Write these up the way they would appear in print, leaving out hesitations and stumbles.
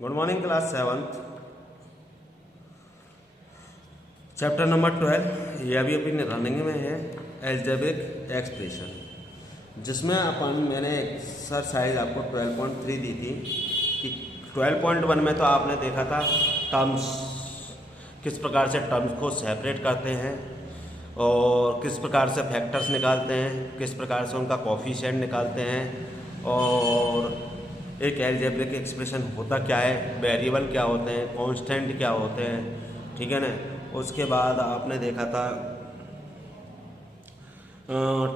Good morning class 7th chapter number 12। ये अभी अभी रनिंग में है एल्जेब्रिक एक्सप्रेशन, जिसमें मैंने एक्सरसाइज आपको 12.3 दी थी कि 12.1 में तो आपने देखा था टर्म्स, किस प्रकार से टर्म्स को सेपरेट करते हैं और किस प्रकार से फैक्टर्स निकालते हैं, किस प्रकार से उनका कोफिशिएंट निकालते हैं और एक एल्जेब्रिक एक्सप्रेशन होता क्या है, वेरिएबल क्या होते हैं, कांस्टेंट क्या होते हैं, ठीक है ना। उसके बाद आपने देखा था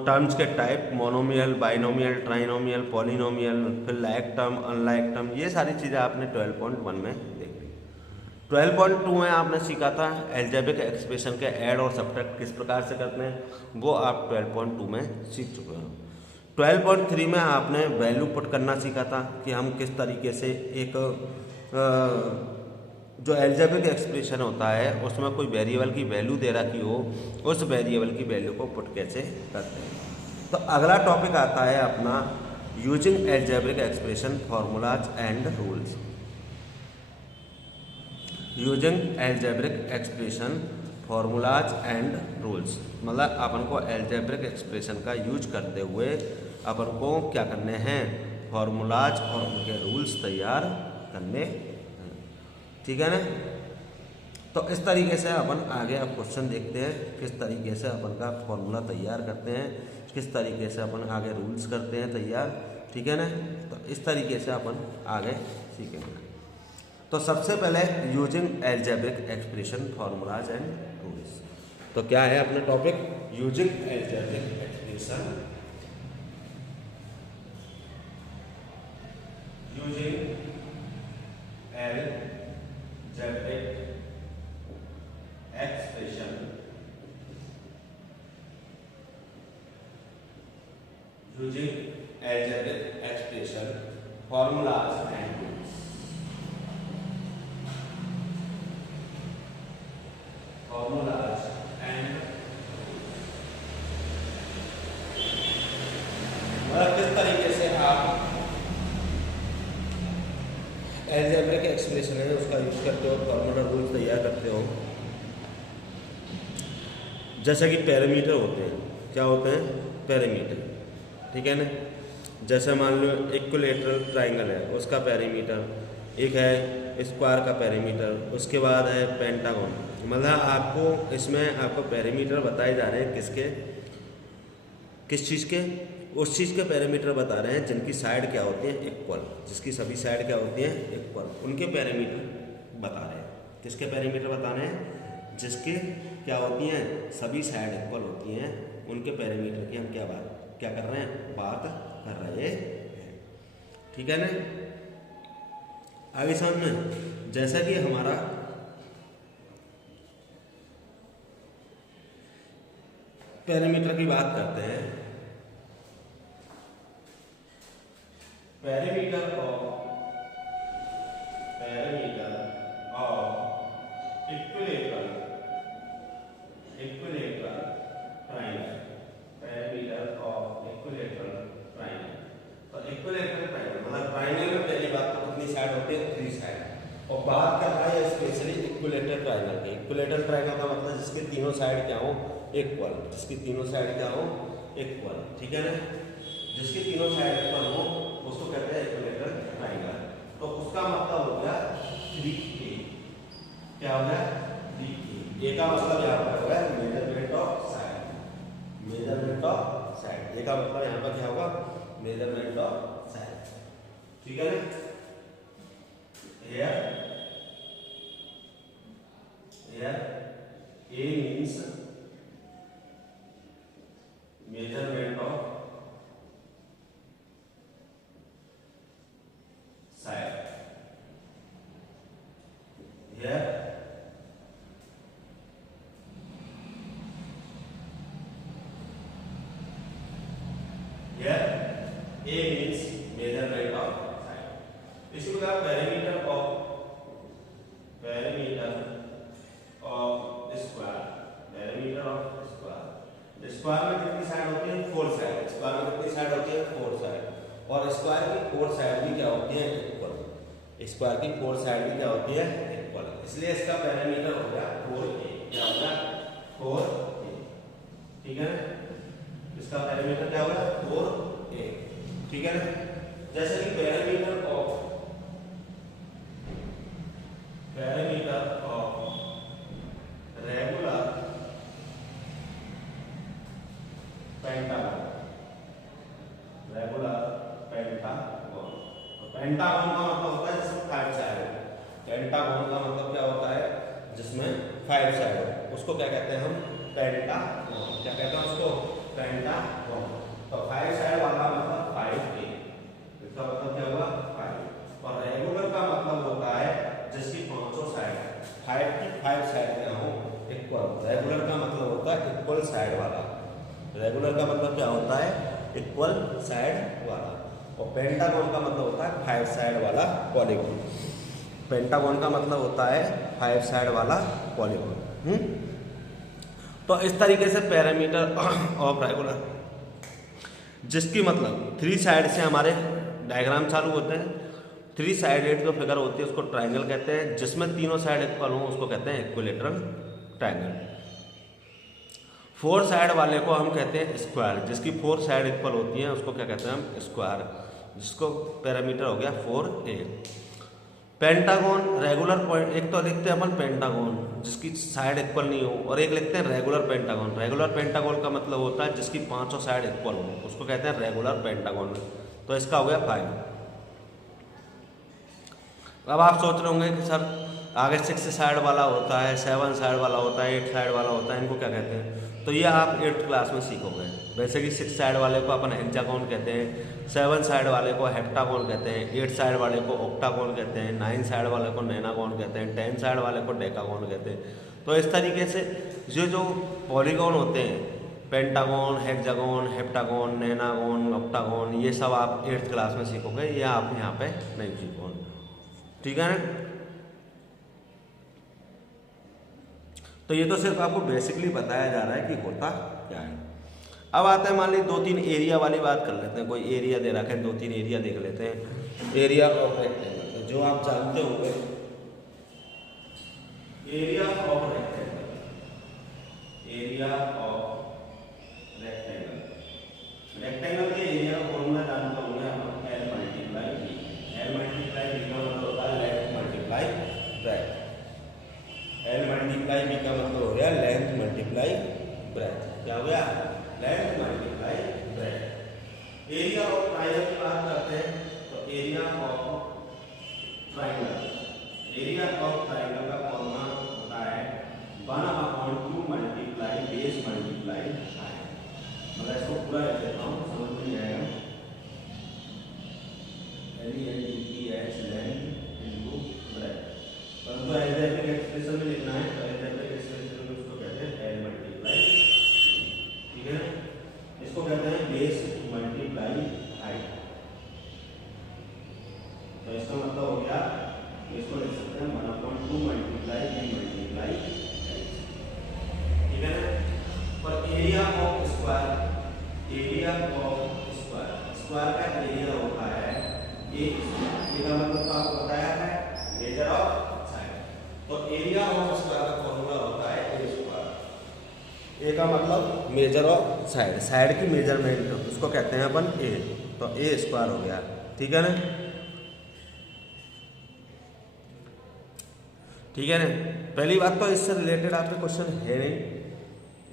टर्म्स के type, monomial, binomial, trinomial, polynomial, फिर लाइक टर्म, अनलाइक टर्म, ये सारी चीज़ें आपने 12.1 में देख ली। 12.2 में आपने सीखा था एल्जेब्रिक एक्सप्रेशन के ऐड और सब्ट्रैक्ट किस प्रकार से करते हैं, वो आप 12.2 में सीख चुके हो। 12.3 में आपने वैल्यू पुट करना सीखा था कि हम किस तरीके से एक जो एल्जेब्रिक एक्सप्रेशन होता है उसमें कोई वेरिएबल की वैल्यू दे रखी हो, उस वेरिएबल की वैल्यू को पुट कैसे करते हैं। तो अगला टॉपिक आता है अपना using algebraic expression formulas and rules. Using algebraic expression formulas and rules मतलब अपन को एल्जेब्रिक एक्सप्रेशन का यूज करते हुए अपन को क्या करने हैं, फॉर्मूलाज और उनके रूल्स तैयार करने हैं, ठीक है ना। तो इस तरीके से अपन आगे अब क्वेश्चन देखते हैं, किस तरीके से अपन का फॉर्मूला तैयार करते हैं, किस तरीके से अपन आगे रूल्स करते हैं तैयार, ठीक है ना। तो इस तरीके से अपन आगे सीखेंगे। तो सबसे पहले using algebraic expression formulas and rules. तो क्या है अपना topic, using algebraic expression, using algebraic expression, using algebraic expression formulas and rules, formulas and मतलब किस तरीके से आप एल्जेब्रिक एक्सप्रेशन है उसका यूज करते हो, फॉर्मूला रूल्स तैयार करते हो। जैसे कि पैरामीटर होते हैं, क्या होते हैं, पैरामीटर, ठीक है ना। जैसे मान लो इक्विलैटरल ट्रायंगल है, उसका पैरामीटर एक है, स्क्वायर का पैरामीटर, उसके बाद है पेंटागन। मतलब आपको इसमें आपको पैरामीटर बताए जा रहे हैं किसके, किस चीज़ के, उस चीज़ के पैरामीटर बता रहे हैं जिनकी साइड क्या होती है, इक्वल, जिसकी सभी साइड क्या होती हैं, इक्वल, उनके पैरामीटर बता रहे हैं। किसके पैरामीटर बता रहे हैं, जिसके क्या होती हैं, सभी साइड इक्वल होती हैं, उनके पैरामीटर की हम क्या कर रहे हैं, बात कर रहे हैं, ठीक है ना। आगे सामने जैसा कि हमारा पैरामीटर की बात करते हैं, parameter of equilateral triangle, parameter of equilateral triangle. तो इक्विलैटरल ट्रायंगल मतलब ट्रायंगल में पहली बात तो कितनी साइड होती है, 3 साइड, और बात कर रहा है स्पेशली इक्विलैटरल ट्रायंगल की। इक्विलैटरल ट्रायंगल का मतलब जिसके तीनों साइड क्या हो, इक्वल, जिसकी तीनों साइड क्या हो, इक्वल, ठीक है ना। जिसकी तीनों साइड इक्वल हो उसको कहते हैं इक्विलैटरल ट्रायंगल। तो उसका मतलब हो गया 3A, क्या हो गया, 3A। ए का मतलब यहाँ पर होगा measurement of side, measurement of side, A का मतलब यहाँ पर क्या होगा, मेजरमेंट ऑफ साइड, ठीक है ना। Here A means measurement of side. Here A means measurement of side. इसी प्रकार parameter of square, parameter of square, square में कितनी साइड होती है, 4 साइड, स्क्वायर में कितनी साइड होती है, 4 साइड, और स्क्वायर की 4 साइड भी क्या होती है, इक्वल, स्क्वायर की 4 साइड भी क्या होती है, इक्वल, इसलिए इसका पैरामीटर हो गया 4a। क्या हो गया, 4a। ठीक है ना, इसका पैरामीटर क्या होगा, 4a। ठीक है ना, जैसे कि parameter of regular pentagon, regular pentagon. तो पेंटागन का मतलब होता है जिसमें 5 साइड हो। पेंटागन का मतलब क्या होता है, जिसमें 5 साइड हो, उसको क्या कहते हैं हम, पेंटागन। क्या कहते हैं उसको, पेंटागन। तो 5 साइड वाला मतलब 5a, इसका मतलब क्या हुआ, 5। और रेगुलर का मतलब होता है जिसकी 5 साइड, 5 की 5 साइड क्या हो, इक्वल। रेगुलर का मतलब होता है इक्वल साइड वाला। रेगुलर का मतलब क्या होता है, इक्वल साइड वाला। और पेंटागन का मतलब होता है 5 साइड वाला पॉलीगॉन। पेंटागन का मतलब होता है 5 साइड वाला पॉलीगॉन। तो इस तरीके से पैरामीटर ऑफ रेगुलर, जिसकी मतलब 3 साइड से हमारे डायग्राम चालू होते हैं। 3 साइडेड जो फिगर होती है उसको ट्राइंगल कहते हैं, जिसमें तीनों साइड इक्वल हो उसको कहते हैं इक्विलेटरल ट्राइंगल। 4 साइड वाले को हम कहते हैं स्क्वायर, जिसकी 4 साइड इक्वल होती हैं उसको क्या कहते हैं हम, स्क्वायर, जिसको पैरामीटर हो गया 4a। पेंटागन रेगुलर पॉइंट, एक तो लिखते हैं अपन पेंटागन जिसकी साइड इक्वल नहीं हो, और एक लिखते हैं रेगुलर पेंटागन। रेगुलर पेंटागन का मतलब होता है जिसकी 5 साइड इक्वल हो, उसको कहते हैं रेगुलर पेंटागन। तो इसका हो गया 5। अब आप सोच रहे होंगे कि सर आगे 6 साइड वाला होता है, 7 साइड वाला होता है, 8 साइड वाला होता है, इनको क्या कहते हैं। तो ये आप 8th क्लास में सीखोगे। वैसे कि 6 साइड वाले को अपन हेक्सागोन कहते हैं, 7 साइड वाले को हेप्टागोन कहते हैं, 8 साइड वाले को ऑक्टागोन कहते हैं, 9 साइड वाले को नैनागोन कहते हैं, 10 साइड वाले को डेकागोन कहते हैं। तो इस तरीके से जो पॉलीगॉन होते हैं, पेंटागोन, हेक्सागोन, हेप्टागोन, नैनागोन, ऑक्टागोन, ये सब आप 8th क्लास में सीखोगे, ये आप यहाँ पे नहीं सीखोगे। ठीक है ना। तो ये तो सिर्फ आपको बेसिकली बताया जा रहा है कि होता क्या है। अब आता है, मान लीजिए 2-3 एरिया वाली बात कर लेते हैं। कोई एरिया दे रखा है, 2-3 एरिया देख लेते हैं। एरिया ऑफ रेक्टेंगल, जो आप जानते होंगे, area of rectangle, area of rectangle, rectangle के एरिया का फॉर्मूला जानते होंगे हम, L multiply B। L multiply B का मतलब होता है length multiply breath. L multiply B का मतलब हो गया लेंथ मल्टीप्लाई ब्रेथ। क्या हो गया, length multiply breath. Area of triangle की बात करते हैं, तो area of triangle, area of triangle का फॉर्मूला होता है 1/2 मल्टीप्लाई बेस मल्टीप्लाई हाइट। मतलब इसको पूरा लिख देता हूँ, समझ में आएगा। LENGTH length into breadth. परंतु एल्जेब्रिक एक्सप्रेशन में लिखना है, तो एल्जेब्रिक एक्सप्रेशन में उसको कहते हैं L मल्टीप्लाई। ठीक है ना, इसको कहते हैं बेस मल्टीप्लाई हाइट। तो इसका मतलब हो गया, इसको लिख सकते हैं 1/2 मल्टीप्लाई B मल्टीप्लाई हाइट। ठीक है ना। पर area of square, area of square, square का एरिया होता है ए स्क्वायर। इसका मतलब तो आपको बताया है, मेजर ऑफ साइड। तो एरिया ऑफ स्क्वायर का फॉर्मूला होता है ए स्क्वायर। ए का मतलब मेजर ऑफ साइड, साइड की मेजरमेंट, उसको कहते हैं अपन ए। तो ए स्क्वायर हो गया। ठीक है ना। ठीक है ना। पहली बात तो इससे रिलेटेड आपके क्वेश्चन है नहीं,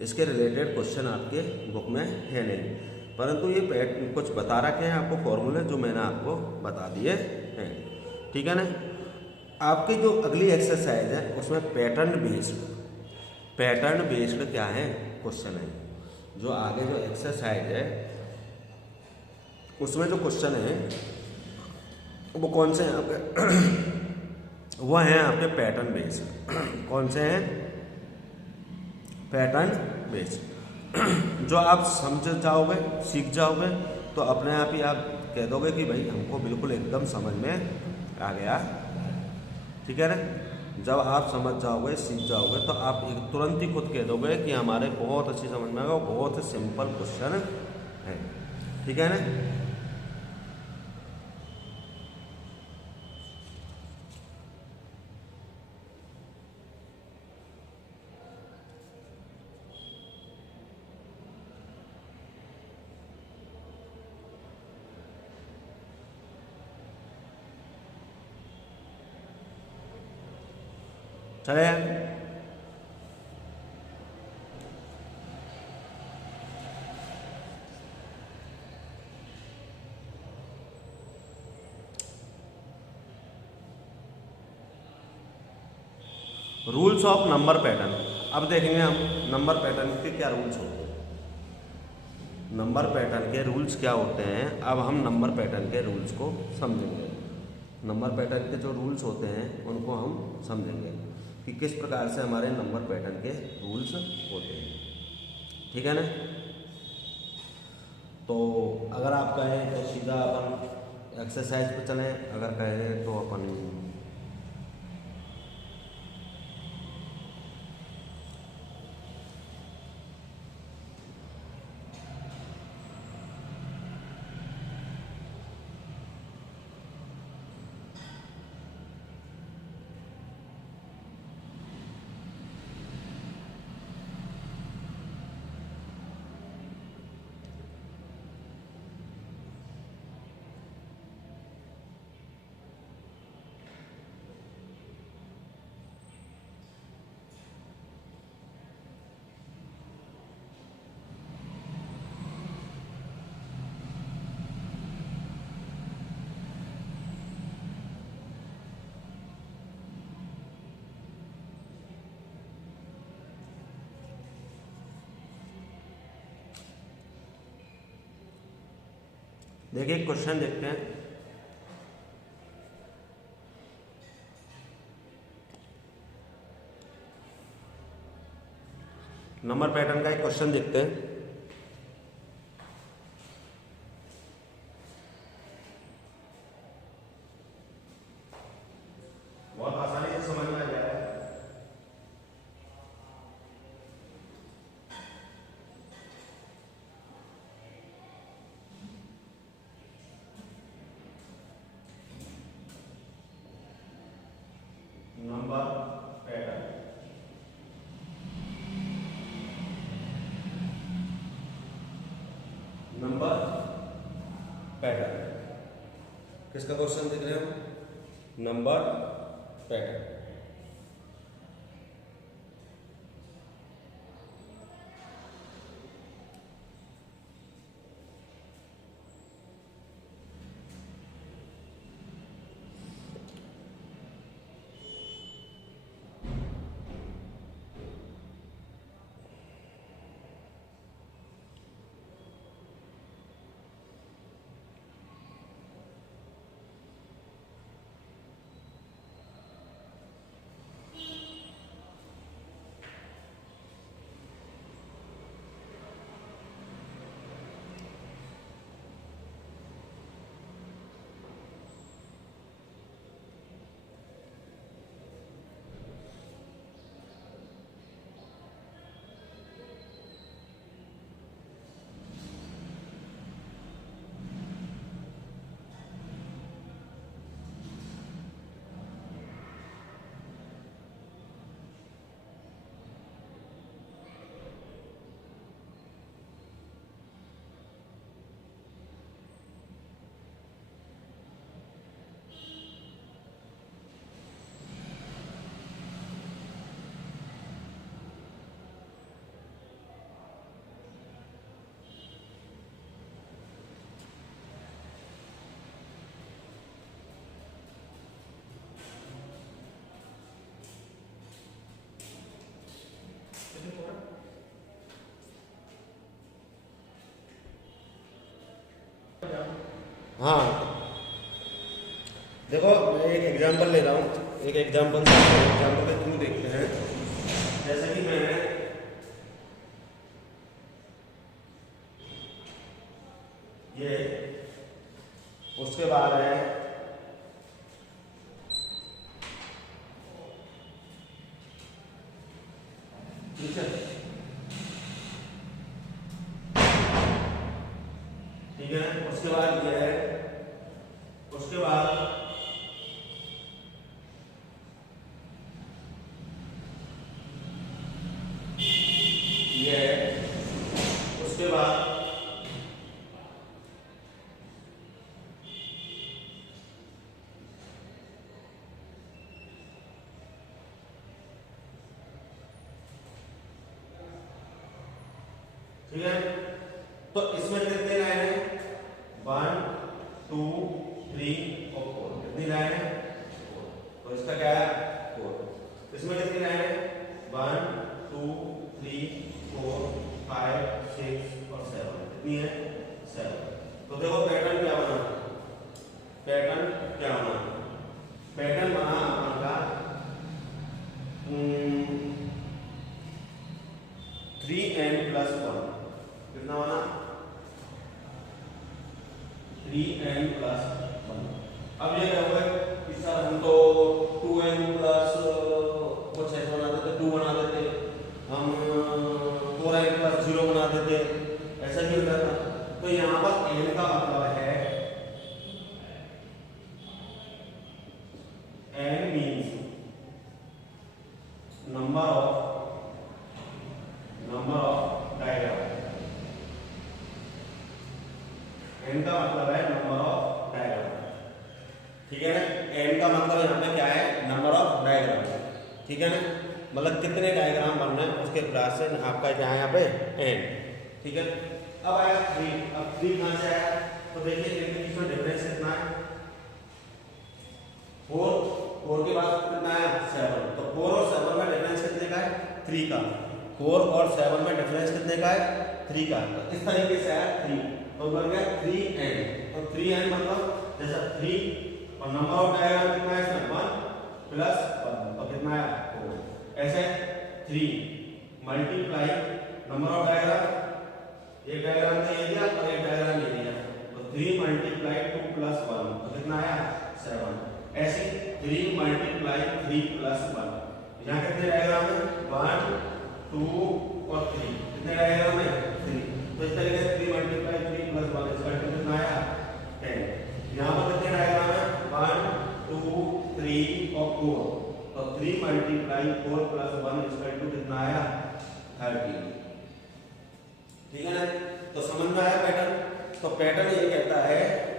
इसके रिलेटेड क्वेश्चन आपके बुक में है नहीं, परंतु ये कुछ बता रखे हैं आपको फॉर्मूले, जो मैंने आपको बता दिए हैं। ठीक है ना। आपकी जो अगली एक्सरसाइज है उसमें पैटर्न बेस्ड क्या है क्वेश्चन है। जो आगे जो एक्सरसाइज है उसमें जो क्वेश्चन है वो कौन से हैं आपके वो हैं आपके पैटर्न बेस्ड। कौन से हैं, पैटर्न बेस्ड। जो आप समझ जाओगे, सीख जाओगे, तो अपने आप ही आप कह दोगे कि भाई हमको बिल्कुल एकदम समझ में आ गया। ठीक है ना। जब आप समझ जाओगे, सीख जाओगे, तो आप तुरंत ही खुद कह दोगे कि हमारे बहुत अच्छी समझ में आ गया, बहुत सिंपल क्वेश्चन है। ठीक है ना। चले। Rules of number pattern. अब देखेंगे हम नंबर पैटर्न के क्या रूल्स होते हैं। नंबर पैटर्न के रूल्स क्या होते हैं, अब हम नंबर पैटर्न के रूल्स को समझेंगे। नंबर पैटर्न के जो रूल्स होते हैं उनको हम समझेंगे कि किस प्रकार से हमारे नंबर पैटर्न के रूल्स होते हैं। ठीक है ना। तो अगर आप कहें तो सीधा अपन एक्सरसाइज पे चलें, अगर कहें तो अपन देखिए क्वेश्चन देखते हैं। नंबर पैटर्न का एक क्वेश्चन देखते हैं। बहुत आसानी से समझ में आ जाएगा। नंबर पैटर्न, नंबर पैटर्न किसका क्वेश्चन देख रहे हो? Number pattern. हाँ देखो मैं एक एग्जांपल ले रहा हूँ, एक एग्जांपल के थ्रू देखते हैं। जैसे कि मैंने ये उसके बाद है ठीक है, ठीक है। उसके बाद ये है, उसके बाद ये है, उसके बाद तो इसमें कितनी लाइन है? 1 2 3 और 4। कितनी लाइन है? 4। तो इसका क्या है? 4। इसमें कितनी लाइन है? 1 2 3 4 5 6 और 7। कितनी है? 7। तो देखो पैटर्न क्या बना? पैटर्न क्या बना? पैटर्न बना आपका 3n+1। कितना बना? 3n+1। अब ये क्या होगा कि सर हम तो 2n प्लस कुछ ऐसा बना देते, 2 बना देते, हम 4n+0 बना देते, ऐसा ही होता था। तो यहाँ पर n का मतलब है, n means number of diagram. n का मतलब है नंबर ऑफ डायग्राम। ठीक है ना? n का मतलब यहाँ पे क्या है? Number of diagram. ठीक है ना? मतलब कितने डायग्राम बनना है उसके क्लास से आपका क्या है यहाँ पे? n। ठीक है। अब आया 3। अब 3 कहाँ से आया? तो देखिए इनके बीच में डिफरेंस कितना है? 4 के बाद कितना है? 7। तो 4 और 7 में डिफरेंस कितने का है? 3 का। 4 और 7 में डिफरेंस कितने का है? 3 का। तो इस तरीके से आया 3। तो बन गया 3n। तो 3n मतलब जैसा 3 और नंबर ऑफ डायग्राम कितना है इसमें? 1 प्लस 1। तो कितना है? 4। ऐसे 3 मल्टीप्लाई नंबर ऑफ डायग्राम, एक डायग्राम तो ये दिया और एक डायग्राम ये दिया, तो 3 मल्टीप्लाई 2 प्लस 1। तो कितना आया? 7। ऐसे 3 मल्टीप्लाई 3 प्लस 1। यहाँ कितने डायग्राम है? 1 2 और 3। कितने डायग्राम है? 3। तो इस तरीके से 3 मल्टीप्लाई 3 प्लस 1 इसका कितना आया? 10। यहाँ पर कितने डायग्राम है? 1 2 3 और 4। तो 3 मल्टीप्लाई 4 प्लस 1 इसका कितना आया? 13। ठीक है ना? तो समझ में आया पैटर्न? तो पैटर्न ये कहता है,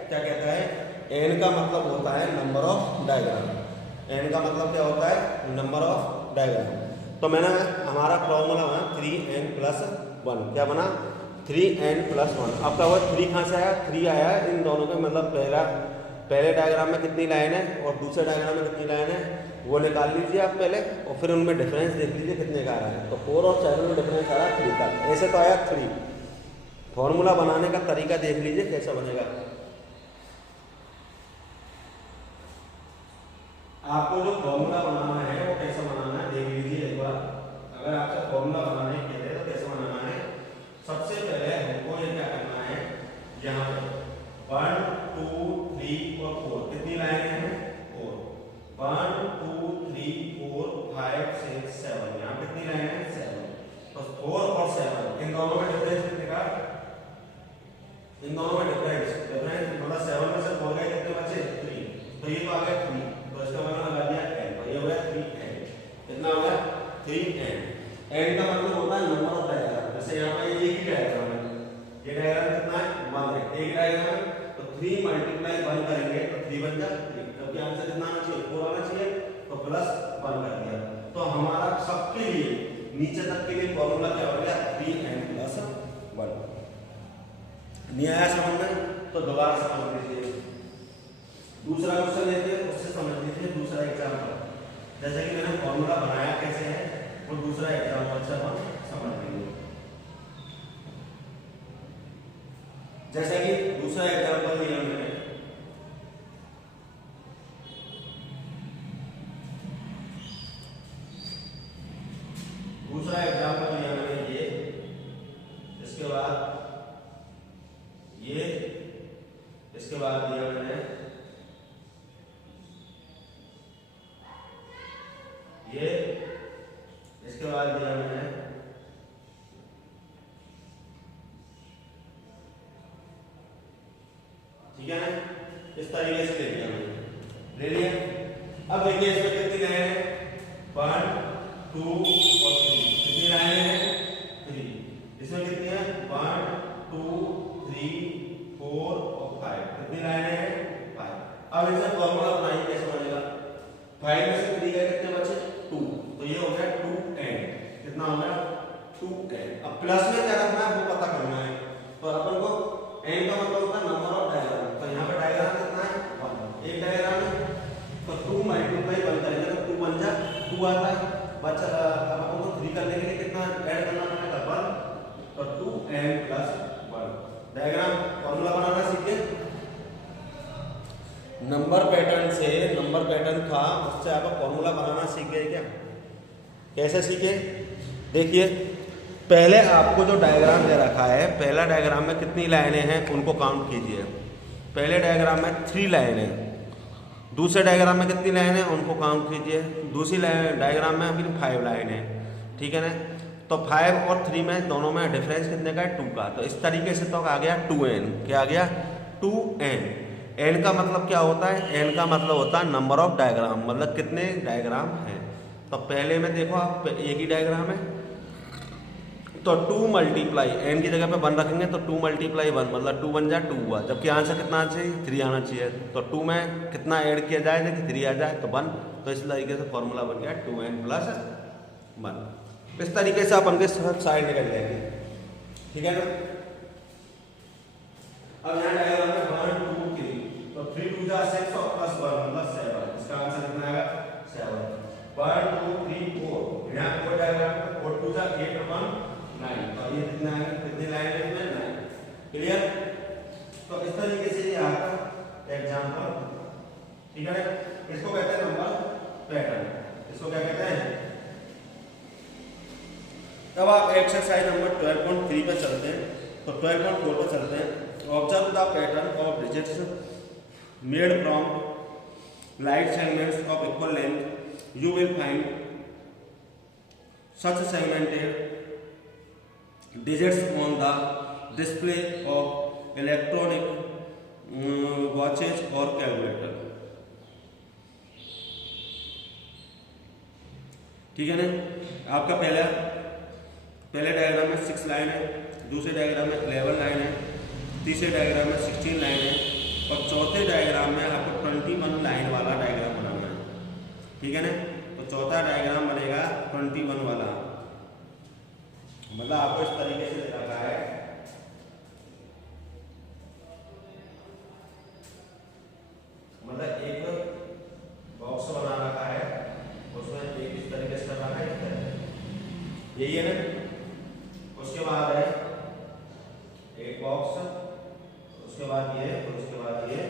क्या कहता है? n का मतलब होता है नंबर ऑफ डायग्राम। n का मतलब क्या होता है? Number of diagram. तो मैंने हमारा फॉर्मूला बना 3n+1। क्या बना? 3n+1। अब क्या हुआ? 3 कहाँ से आया? 3 आया इन दोनों के, मतलब पहले डायग्राम में कितनी लाइन है और दूसरे डायग्राम में कितनी लाइन है वो निकाल लीजिए आप पहले, और फिर उनमें डिफरेंस देख लीजिए कितने का आ रहा है। तो 4 और 7 में डिफरेंस आ रहा है 3 का। ऐसे तो आया 3। फॉर्मूला बनाने का तरीका देख लीजिए कैसा बनेगा। आपको जो फॉर्मूला बनाना है वो कैसा बनाना है देख लीजिए एक बार। अगर आपसे फॉर्मूला बनाने के लिए तो कैसे बनाना है? सबसे पहले हमको ये क्या करना है? यहाँ पे 1 2 3 और 4 कितनी लाइनें हैं? 4। 1 2 3 4 5 6 7। यहाँ कितनी लाइनें हैं? 7। तो 4 और 7 इन दोनों में डिफरेंस कितने का? इन दोनों में डिफरेंस मतलब 7 में से 4 गए कितने बचे? 3। तो ये तो आ गया 3। तो इसका मतलब लगा दिया n। तो ये हो गया 3n। कितना हो गया? 3n। n का मतलब होता है नंबर ऑफ डायग्राम। जैसे यहाँ पे एक ही डायग्राम है, ये डायग्राम कितना है? 1 है। एक डायग्राम है तो 3 मल्टीप्लाई 1 करेंगे तो 3 बन जाए 3। जबकि आंसर कितना आना चाहिए? 4 आना चाहिए, तो प्लस 1 कर दिया। तो हमारा सबके लिए नीचे तक के लिए फॉर्मूला क्या हो गया? 3n+1। नहीं आया समझ में? तो दोबारा समझ लीजिए। दूसरा क्वेश्चन लेते हैं, उससे समझ लीजिए दूसरा एग्जाम्पल। जैसे कि मैंने फॉर्मूला बनाया कैसे है वो दूसरा एग्जाम्पल से हम समझ लेंगे। जैसे कि दूसरा एग्जाम्पल लिया मैंने, दूसरा एग्जाम्पल लिया मैंने ये, इसके बाद ये, इसके बाद लिया मैंने ये, इसके बाद दिया मैंने ठीक है ना? इस तरीके से ले लिया मैंने, ले लिया। अब देखिए इसमें कितनी लाइन है? 1 2 और 3। कितनी लाइन है? 3। इसमें कितनी है? 1 2 3 4 और 5। कितनी लाइन है? 5। अब इसे फॉर्मूला बनाइए कैसे बनेगा? 5 में से 3 गए कितने बचे? 2। तो ये हो गया 2n। कितना हो गया? 2n। अब प्लस में क्या करना है वो पता करना है। तो तो अपन को n का मतलब होता है नंबर ऑफ डायग्राम। तो यहाँ पे डायग्राम कितना है, 1 एक डायग्राम है तो 2 मल्टीप्लाई 1 करेंगे तो 2 बन जा 2 आता है। बच्चा अब अपन को 3 करने के लिए कितना ऐड करना पड़ेगा 1, तो 2n + 1। डायग्राम फॉर्मूला बनाना सीखे। नंबर पैटर्न था उससे आप फॉर्मूला बनाना सीख गए क्या? कैसे सीखे? देखिए पहले आपको जो डायग्राम दे रखा है, पहला डायग्राम में कितनी लाइनें हैं उनको काउंट कीजिए। पहले डायग्राम में 3 लाइनें, दूसरे डायग्राम में कितनी लाइनें उनको काउंट कीजिए। दूसरी डायग्राम में अभी 5 लाइनें, ठीक है ना। तो 5 और 3 में दोनों में डिफरेंस कितने का है, 2 का। तो इस तरीके से तो आ गया 2n। क्या आ गया 2n। n का मतलब क्या होता है, n का मतलब होता है नंबर ऑफ डायग्राम, मतलब कितने डायग्राम हैं। तो पहले में देखो आप एक ही डायग्राम है तो 2 मल्टीप्लाई n की जगह पे 1 रखेंगे तो 2 मल्टीप्लाई 1 मतलब 2 बन जाए 2 हुआ। जबकि आंसर कितना आना चाहिए, 3 आना चाहिए। तो 2 में कितना ऐड किया जाए कि 3 आ जाए तो 1। तो इस तरीके से फॉर्मूला बन गया 2n + 1। इस तरीके से अपन के साइड निकल जाएगी, ठीक है ना। अब यहाँ डायग्राम में 1 2 3 तो 3 2 जा 6 और +1 मतलब 7। इसका आंसर कितना आएगा 7। 1 2 3 4 यहाँ कोई डायग्राम में 4 2 जा 8 1 9। तो ये कितना है, कितनी लाइन है इसमें 9। क्लियर। तो इस तरीके से ये आपका एग्जांपल, ठीक है। इसको कहते हैं नंबर पैटर्न। इसको क्या कहते हैं। तब आप एक्सरसाइज नंबर 12.3 पे चलते हैं। तो 12.4 पे चलते हैं। Observe the pattern of digits made from light segments of equal length. You will find such segmented digits on the display of electronic watches or calculator, ठीक है ना। आपका पहले डायग्राम में 6 लाइन है, दूसरे डायग्राम में 11 लाइन है, तीसरे डायग्राम में 16 लाइन है और चौथे डायग्राम में आपको 21 लाइन वाला डायग्राम बनाना है, ठीक है ना। तो चौथा डायग्राम बनेगा 21 वाला, मतलब आपको इस तरीके से दे रखा है। मतलब एक बॉक्स बना रखा है, उसमें एक इस तरीके से रखा है, यही है ना। उसके बाद है एक बॉक्स, उसके बाद ये और उसके बाद ये,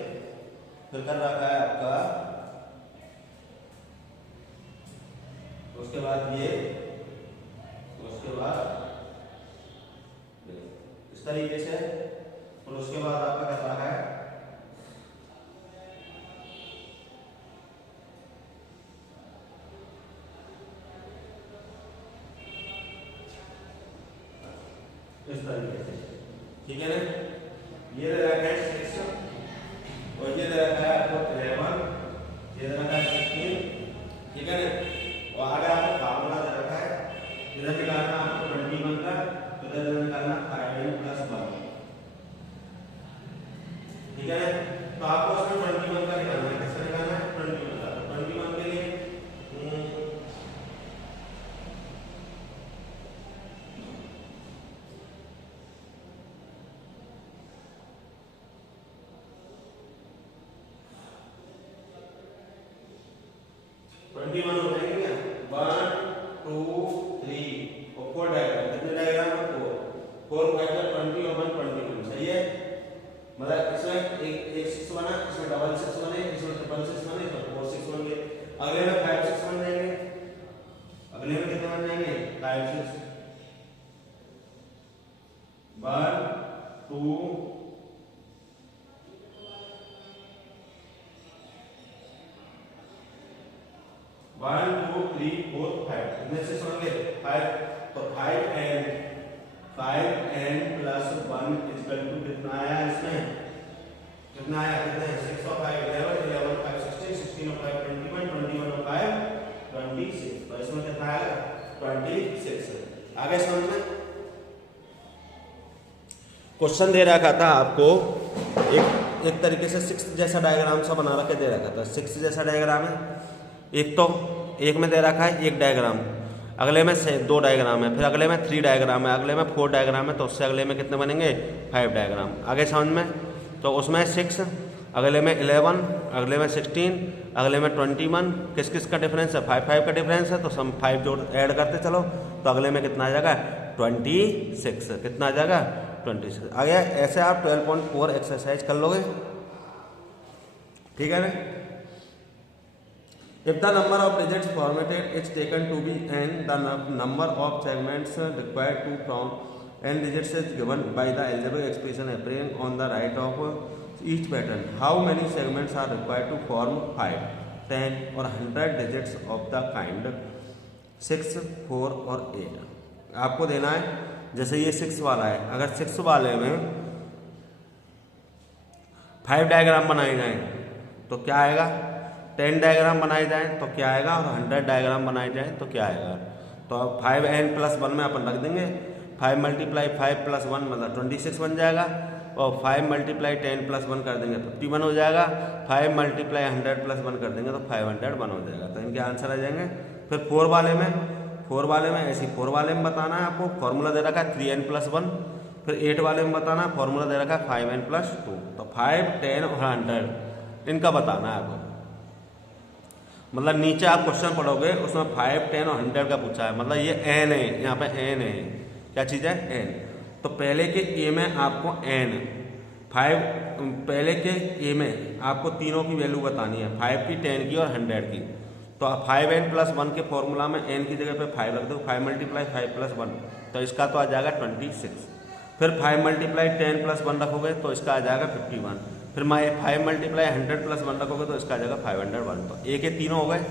फिर कर रखा है आपका, उसके बाद ये, उसके बाद इस तरीके से, और उसके बाद आपका कर रहा है इस तरीके से, ठीक है ना। ये दे रखा है 6 और ये दे रखा है आपको 11, ये दे रखा है 16, ठीक है ना। और आगे आपको फार्मूला दे रखा है, इधर निकालना आपको 21 का, तो इधर निकालना 5n + 1, ठीक है ना। तो आपको उसमें 21 का निकालना है। किसका निकालना है 21 का। तो 21 के लिए हो जाएंगे क्या 1 2 3 और 4 डायग्राम। कितने डायग्राम है 4 5 20 और 1 21, सही है। मतलब इसमें एक 6 बना, इसमें डबल 6 बने, इसमें ट्रिपल 6 बने, तो 4 6 बन गए। अगले में 5 6 बन जाएंगे, अगले में कितने बन जाएंगे 5 6 1 2 1 2 3 4 5, इतने से समझ गए 5। तो 5n + 1 = कितना आया, इसमें कितना आया, कितने 6 और 5 11 11 5 16 16 और 5 21 21 और 5 26। तो इसमें कितना आएगा 26। आगे समझ में। क्वेश्चन दे रखा था आपको एक तरीके से 6 जैसा डायग्राम सा बना रखे दे रखा था। 6 जैसा डायग्राम है, एक में दे रखा है एक डायग्राम, अगले में से 2 डायग्राम है, फिर अगले में 3 डायग्राम है, अगले में 4 डायग्राम है, तो उससे अगले में कितने बनेंगे 5 डायग्राम। आगे समझ में? तो उसमें 6, अगले में 11, अगले में 16, अगले में 21। किस किस का डिफरेंस है? 5 5 का डिफरेंस है, तो सम 5 जोड़ ऐड करते चलो, तो अगले में कितना आ जाएगा 26। कितना आ जाएगा 26 आ गया। ऐसे आप 12.4 एक्सरसाइज कर लोगे, ठीक है ना। If the number of digits formatted is taken to be n, the number of segments required to from n digits is given by the algebraic expression appearing on the right of each pattern. How many segments are required to form 5, 10 or 100 digits of the kind 6, 4 और 8? आपको देना है, जैसे ये 6 वाला है, अगर 6 वाले में 5 डायग्राम बनाए जाएं तो क्या आएगा, 10 डायग्राम बनाए जाएं तो क्या आएगा, और 100 डायग्राम बनाए जाएं तो क्या आएगा। तो अब 5n+1 में अपन रख देंगे, 5 × 5 + 1 मतलब 26 बन जाएगा, और 5 × 10+1 कर देंगे 51 हो जाएगा, 5 × 100+1 कर देंगे तो 501 हो जाएगा। तो इनके आंसर आ जाएंगे। फिर 4 वाले में ऐसे 4 वाले में बताना है आपको, फॉर्मूला दे रखा है 3n+1। फिर 8 वाले में बताना है, फॉर्मूला दे रखा है 5n+2। तो 5, 10 और 100 इनका बताना है आपको। मतलब नीचे आप क्वेश्चन पढ़ोगे उसमें 5, 10 और 100 का पूछा है, मतलब ये n है, यहाँ पे n है, क्या चीज़ है n। तो पहले के a में आपको n 5, पहले के a में आपको तीनों की वैल्यू बतानी है, 5 की, 10 की और 100 की। तो 5n+1 के फॉर्मूला में n की जगह पे 5 रख दो, 5 × 5 + 1, तो इसका तो आ जाएगा 26। फिर 5 × 10+1 रखोगे तो इसका आ जाएगा 51। फिर 5 × 100+1 रखोगे तो इसका आ जाएगा 501। तो ए के तीनों हो गए।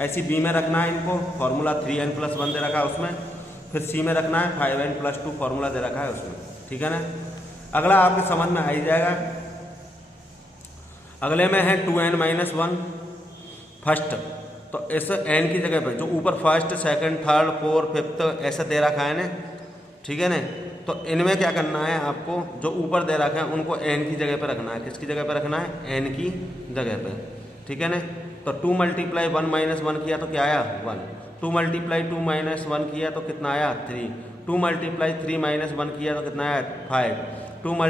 ऐसी बी में रखना है इनको, फॉर्मूला 3n+1 दे रखा है उसमें। फिर सी में रखना है 5n+2 फॉर्मूला दे रखा है उसमें, ठीक है ना। अगला आपके समझ में आ ही जाएगा। अगले में है 2n-1 फर्स्ट, तो इस n की जगह पर जो ऊपर first, second, third, fourth, fifth ऐसा दे रखा है ना, ठीक है ना। तो इनमें क्या करना है आपको, जो ऊपर दे रखा है उनको n की जगह पे रखना है। किसकी जगह पे रखना है? n की जगह पे, ठीक है ना। तो 2 × 1 - 1 किया तो क्या आया 1, 2 × 2 - 1 किया तो कितना आया 3, 2 × 3 - 1 किया तो कितना आया 5, 2 ×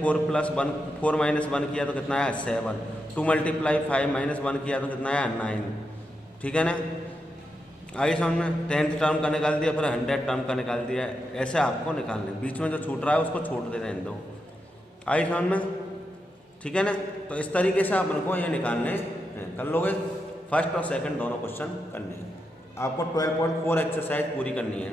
4 - 1 किया तो कितना आया 7, 2 × 5 - 1 किया तो कितना आया 9, ठीक है ना। आगे समझ में? 10th टर्म का निकाल दिया, फिर 100 टर्म का निकाल दिया। ऐसे आपको निकालने, बीच में जो छूट रहा है उसको छोड़ दे रहने दो। आगे समझ में? ठीक है ना। तो इस तरीके से अपन को ये निकालने हैं, कर लोगे। फर्स्ट और सेकंड दोनों क्वेश्चन करने हैं आपको। 12.4 एक्सरसाइज पूरी करनी है।